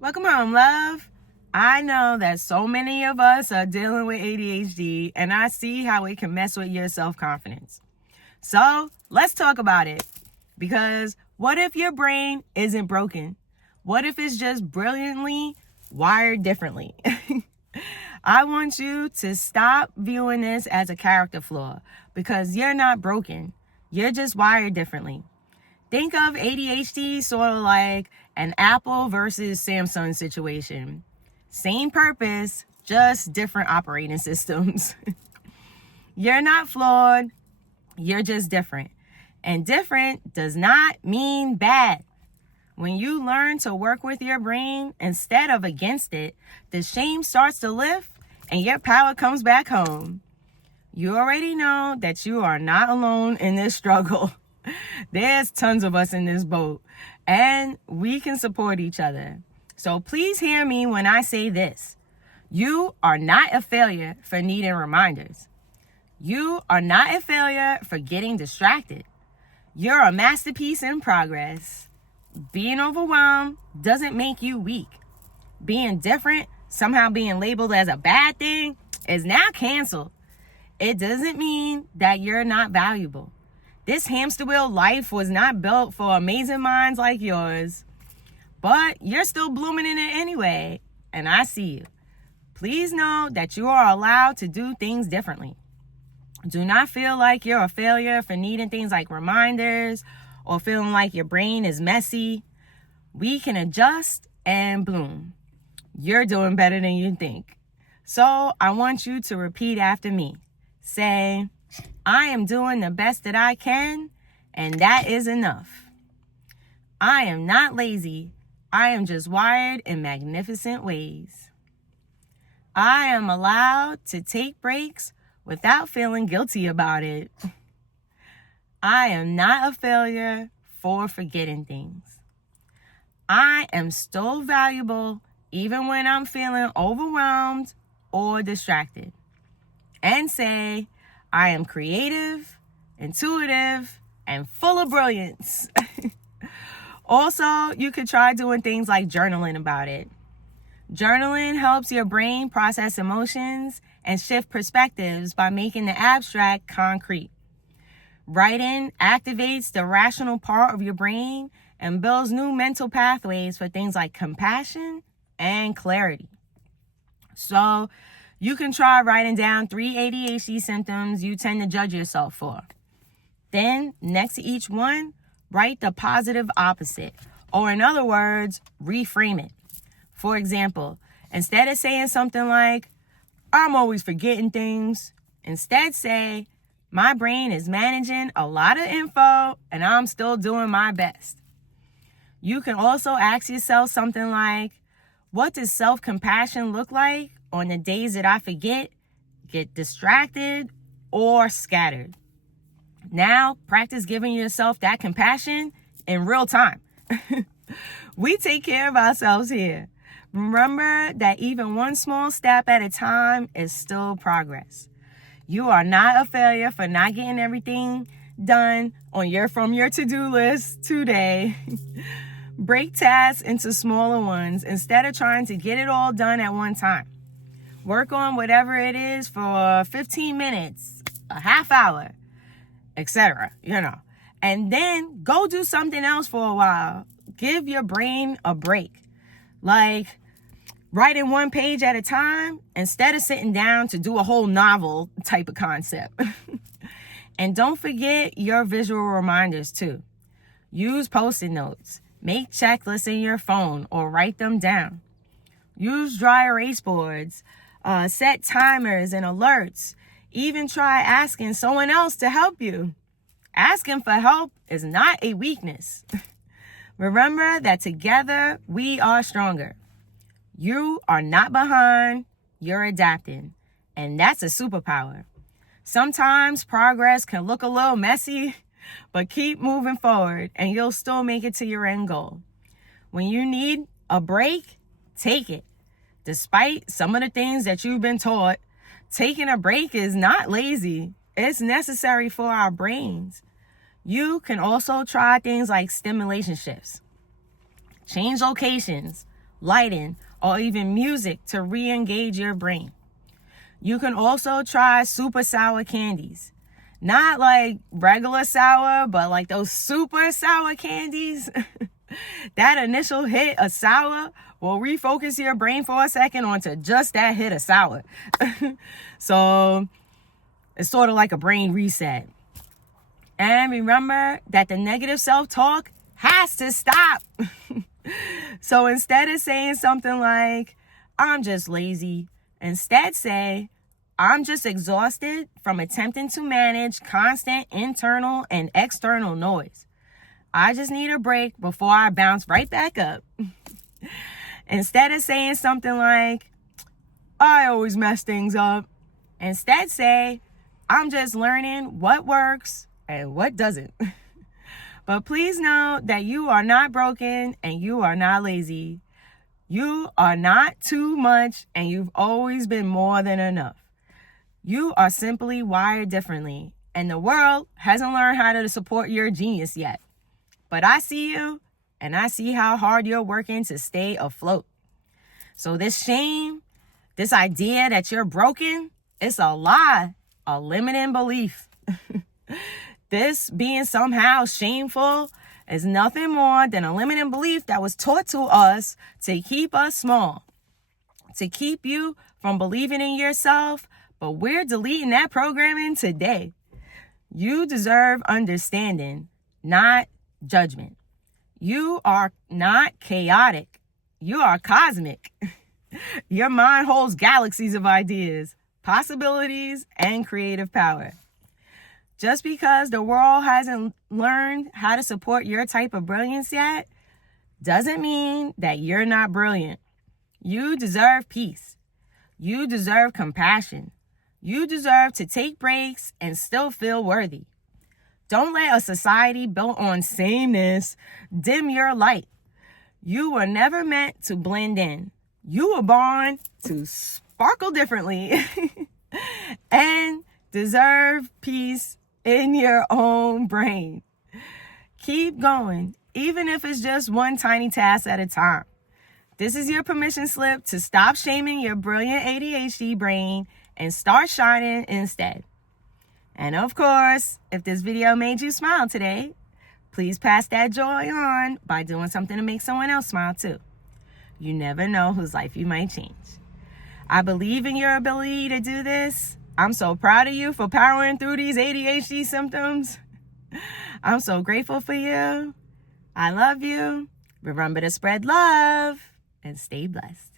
Welcome home, love. I know that so many of us are dealing with ADHD, and I see how it can mess with your self-confidence. So let's talk about it. Because what if your brain isn't broken? What if it's just brilliantly wired differently? I want you to stop viewing this as a character flaw, because you're not broken. You're just wired differently. Think of ADHD sort of like an Apple versus Samsung situation. Same purpose, just different operating systems. You're not flawed, you're just different. And different does not mean bad. When you learn to work with your brain instead of against it, the shame starts to lift and your power comes back home. You already know that you are not alone in this struggle. There's tons of us in this boat, and we can support each other. So please hear me when I say this. You are not a failure for needing reminders. You are not a failure for getting distracted. You're a masterpiece in progress. Being overwhelmed doesn't make you weak. Being different, somehow being labeled as a bad thing, is now canceled. It doesn't mean that you're not valuable. This hamster wheel life was not built for amazing minds like yours, but you're still blooming in it anyway, and I see you. Please know that you are allowed to do things differently. Do not feel like you're a failure for needing things like reminders or feeling like your brain is messy. We can adjust and bloom. You're doing better than you think. So I want you to repeat after me. Say, I am doing the best that I can, and that is enough. I am not lazy. I am just wired in magnificent ways. I am allowed to take breaks without feeling guilty about it. I am not a failure for forgetting things. I am still valuable even when I'm feeling overwhelmed or distracted. And say, I am creative, intuitive, and full of brilliance. Also, you could try doing things like journaling about it. Journaling helps your brain process emotions and shift perspectives by making the abstract concrete. Writing activates the rational part of your brain and builds new mental pathways for things like compassion and clarity. So, you can try writing down 3 ADHD symptoms you tend to judge yourself for. Then, next to each one, write the positive opposite, or in other words, reframe it. For example, instead of saying something like, I'm always forgetting things, instead say, my brain is managing a lot of info and I'm still doing my best. You can also ask yourself something like, what does self-compassion look like on the days that I forget, get distracted, or scattered? Now, practice giving yourself that compassion in real time. We take care of ourselves here. Remember that even one small step at a time is still progress. You are not a failure for not getting everything done from your to-do list today. Break tasks into smaller ones instead of trying to get it all done at one time. Work on whatever it is for 15 minutes, a half hour, etc. And then go do something else for a while. Give your brain a break. Like writing 1 page at a time instead of sitting down to do a whole novel type of concept. And don't forget your visual reminders too. Use Post-it notes. Make checklists in your phone or write them down. Use dry erase boards. Set timers and alerts. Even try asking someone else to help you. Asking for help is not a weakness. Remember that together we are stronger. You are not behind, you're adapting. And that's a superpower. Sometimes progress can look a little messy, but keep moving forward and you'll still make it to your end goal. When you need a break, take it. Despite some of the things that you've been taught, taking a break is not lazy. It's necessary for our brains. You can also try things like stimulation shifts. Change locations. lighting, or even music to re-engage your brain. You can also try super sour candies. Not like regular sour, but like those super sour candies. That initial hit of sour will refocus your brain for a second onto just that hit of sour. So it's sort of like a brain reset. And remember that the negative self-talk has to stop. So instead of saying something like, I'm just lazy, instead say, I'm just exhausted from attempting to manage constant internal and external noise. I just need a break before I bounce right back up. Instead of saying something like, I always mess things up, instead say, I'm just learning what works and what doesn't. But please know that you are not broken and you are not lazy. You are not too much and you've always been more than enough. You are simply wired differently, and the world hasn't learned how to support your genius yet. But I see you, and I see how hard you're working to stay afloat. So this shame, this idea that you're broken, it's a lie, a limiting belief. This being somehow shameful is nothing more than a limiting belief that was taught to us to keep us small, to keep you from believing in yourself. But we're deleting that programming today. You deserve understanding, not judgment. You are not chaotic. You are cosmic. Your mind holds galaxies of ideas, possibilities, and creative power. Just because the world hasn't learned how to support your type of brilliance yet, doesn't mean that you're not brilliant. You deserve peace. You deserve compassion. You deserve to take breaks and still feel worthy. Don't let a society built on sameness dim your light. You were never meant to blend in. You were born to sparkle differently and deserve peace in your own brain. Keep going, even if it's just one tiny task at a time. This is your permission slip to stop shaming your brilliant ADHD brain and start shining instead. And of course, if this video made you smile today, please pass that joy on by doing something to make someone else smile too. You never know whose life you might change. I believe in your ability to do this. I'm so proud of you for powering through these ADHD symptoms. I'm so grateful for you. I love you. Remember to spread love and stay blessed.